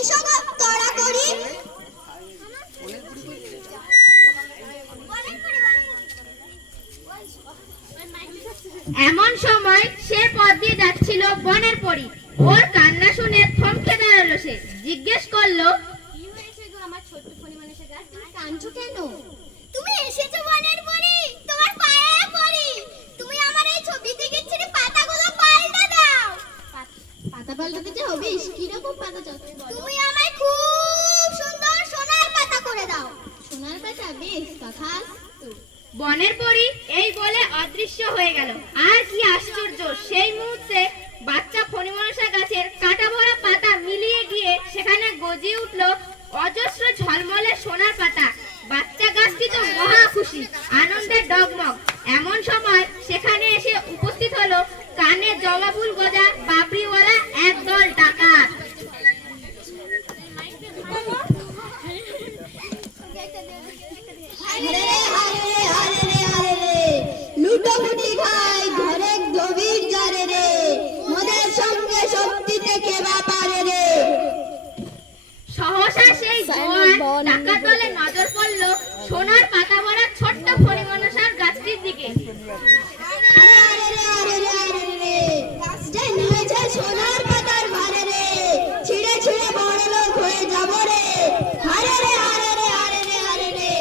এসো গো কড়াকড়ি। এমন সময় সে পথ দিয়ে যাচ্ছিল বনের পরী। ওর কান্না শুনে থমকে দাঁড়ালো। সে জিজ্ঞেস করলো, কি হয়েছে গো আমার ছোট্ট ফণিমানসা গাছ, তুমি কাঁদছো কেন? তুমি এসেছো বনের পরী, তোমার পায়ে পড়ি। তুমি আমার এই ছবি থেকে ছেড়ে পাতাগুলো পাল্টে দাও। পাতা পাল্টাতে চাও? বেশ, কিরকম পাতা চাও? তুমি আমায় খুব সুন্দর সোনার পাতা করে দাও। সোনার পাতা? বেশ, কথা। বনের পরী এই বলে অদৃশ্য হয়ে গেল। আর কি আশ্চর্য, সেই মুহূর্তে বাচ্চা ফণিমনসা গাছের কাটা ভরা পাতা মিলিয়ে গিয়ে সেখানে গজিয়ে উঠল অজস্র ঝলমলে সোনার পাতা। বাচ্চা গাছটি তো মহা খুশি, আনন্দে ডগমগ। এমন সময় সেখানে এসে উপস্থিত হলো কানে জবা ফুল গজা বাবরিওয়ালা একদল ডাকাত। লুটোপুটি খাই ঘরে গভীর জারে রে, মোদের সঙ্গে শক্তিতে কেবা পারে রে। সহসা সেই জোয়ান ডাকাত দলে নজর পড়ল সোনার পাতা ভরা ছোট্ট ফণিমনসার গাছটির দিকে। গাছটায় নিয়েছে সোনার পাতার ভারে রে, ছিঁড়ে ছিঁড়ে বড় লোক হয়ে যাব রে। হারে রে হারে রে হারে রে হারে রে।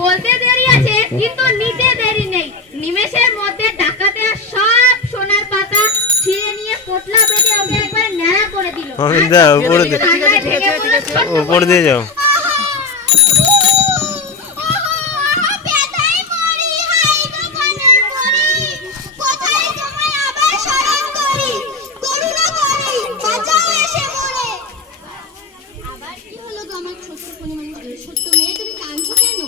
বলতে দেরি আছে কিন্তু নিতে দেরি নেই। নিমেষের মধ্যে ডাকাতেরা সব সোনার পাতা ছিঁড়ে নিয়ে পোটলা বেঁধে ওকে একবার ন্যাড়া করে দিল। উপর দিয়ে যাও। আবার কি হলো গো আমার ছোট্ট ফণিমানসা, ছোট্ট মেয়ে, তুমি কাঁদছো কেন?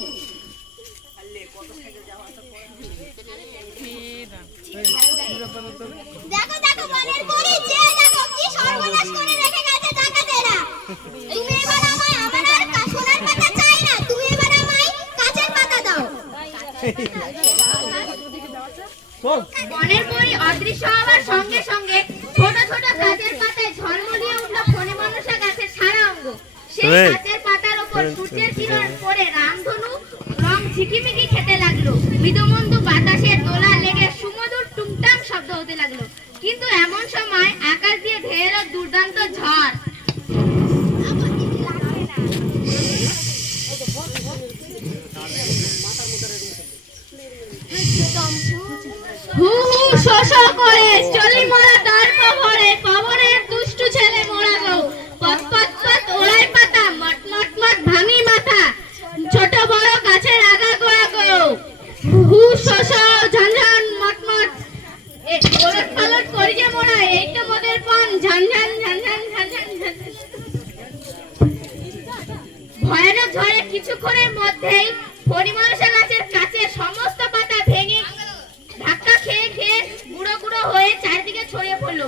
দেখো দেখো বনের পরী, যে দেখো কি সর্বনাশ করে রেখে গেছে ডাকাতেরা। তুমি এবার আমায় আবার আর সোনার পাতা চাই না, তুমি এবার আমায় কাঁচের পাতা দাও। বনের পরী অদৃশ্য হওয়ার সঙ্গে সঙ্গে ছোট ছোট গাছের পাতায় ঝলমলিয়ে উঠল ফণিমনসা গাছের সারা অঙ্গ। সেই গাছের পাতার উপর সূর্যের কিরণ পড়ে রামধনু রং ঝিকিমিকি খেতে লাগলো। মৃদুমন্দু বাতাসে দোলা লেগে সুমধুর টুংটাং শব্দ হতে লাগলো। কিন্তু এমন সময় আকাশ দিয়ে ধেয়ে এলো দুর্দান্ত ঝড়। হু হু শোষ করে চলি মোরা দর্প ভরে, পবনের দুষ্টু ছেলে মোরা গো। পত পত পত ওলাই পাতা, মট মট মট ভাঙি মাথা, ছোট বড় গাছের আগা গোড়া গো। হু শোষ ঝনঝন মট মট ওলট পালট করি যে মোরা, এই তো মোদের পণ ঝনঝন ঝনঝন ঝনঝন ঝনঝন। ভয়ানক ঝড়ে কিছুক্ষণের মধ্যেই ফণিমনসা গাছের কাছে সমস্ত পাতা ভেঙে ধাক্কা খেয়ে খেয়ে গুঁড়ো গুঁড়ো হয়ে চারিদিকে ছড়িয়ে পড়লো।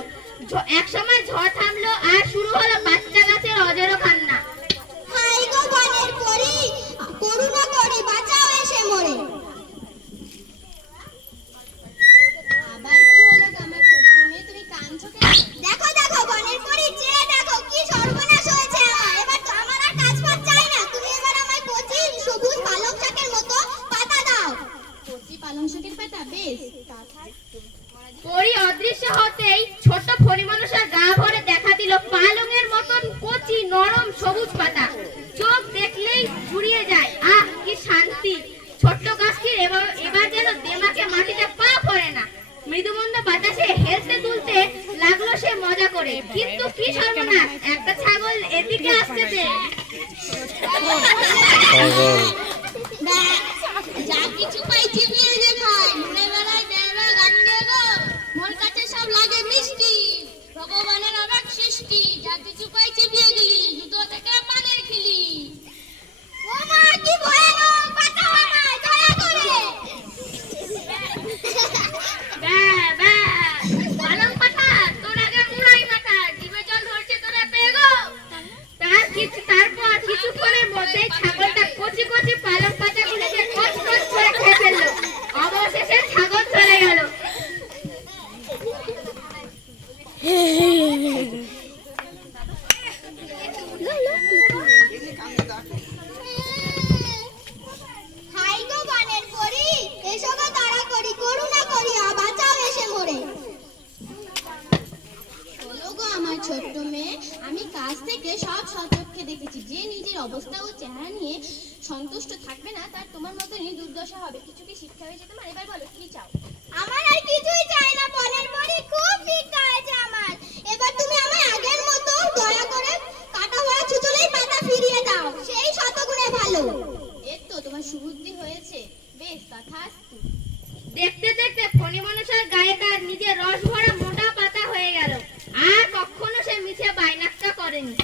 একসময় ঝড় থামলো আর শুরু হলো বাচ্চা গাছের অজের কান্না। হাই গো বনের পরী, করুণা করে বাঁচাও এসে মোরে। আবার কি হলো গো আমার ছোট্ট মেয়ে, তুমি কাঁদছো কেন? দেখো দেখো বনের পরী, যে দেখো কি সর্বনাশ হয়েছে আমার। এবার তো আমার আর কাজ পাত চাই না, তুমি এবার আমায় কচি সবুজ পালং শাকের মতো পাতা দাও। কচি পালং শাকের পাতা? বেশ। পরী অদৃশ্য হতেই ছোট ফণিমনসার গা ভরে দেখা দিল পালঙের মতন কচি নরম সবুজ পাতা। চোখ দেখলেই জুড়িয়ে যায়। আহ কি শান্তি! ছোট্ট গাছটির এবার যেন দেমাকে মাটিতে পা পড়ে না। মৃদুমন্দ বাতাসে হেলতে দুলতে লাগলো সে মজা করে। কিন্তু কি সর্বনাশ, একটা ছাগল এদিকে আসতেছে। যা কিছু পাই চিবিয়ে যে খাই, ঘুরে বেড়াই বেড়া গান গেয়ে গো। মোর কাছে সব লাগে মিষ্টি, ভগবানের অবাক সৃষ্টি। যা কিছু পাই চিবিয়ে গেলি, জুতো থেকে পানের খিলি। ও মা কি ভয়ানক, বাঁচাও আমায় দয়া করে। পালং পাতা তোর আগে মুড়াই মাথা, জিভে জল ধরছে তোরা পেয়ে গো। তারপর কিছুক্ষণের মধ্যেই ছাগলটা কচি কচি পালং পাতাগুলোকে কচ কচ করে খেয়ে ফেললো। অবশেষে ছাগল চলে গেল। হাই গো বনের পরি, এসো গো তাড়া করি, করুণা করিয়া বাঁচাও এসে মোরে। শোনো গো আমার ছোট্ট মেয়ে, আমি কাছ থেকে সব সচক্ষে দেখেছি, যে নিজের অবস্থা ও চেহারা নিয়ে সন্তুষ্ট থাকবে না, তার তোমার মতনই দুর্দশা হবে। কিছু কি শিক্ষা হয়েছে তোমার? এবার বলো কি চাও? আমার আর কিছুই চাই না বনের পরি, খুব শিক্ষা হয়েছে আমার। এবার তুমি আমার আগের মতো দয়া করে কাটা ভরা ছুচলেই পাতা ফিরিয়ে দাও, সেই শতগুণে ভালো। এর তো তোমার সুবুদ্ধি হয়েছে, বেশ তথাস্তু। দেখতে দেখতে ফণি মনসার গায়ে তার নিজের রস ভরা মোটা পাতা হয়ে গেল। আর কখনো সে মিছে বাইনাক্কা করেনি।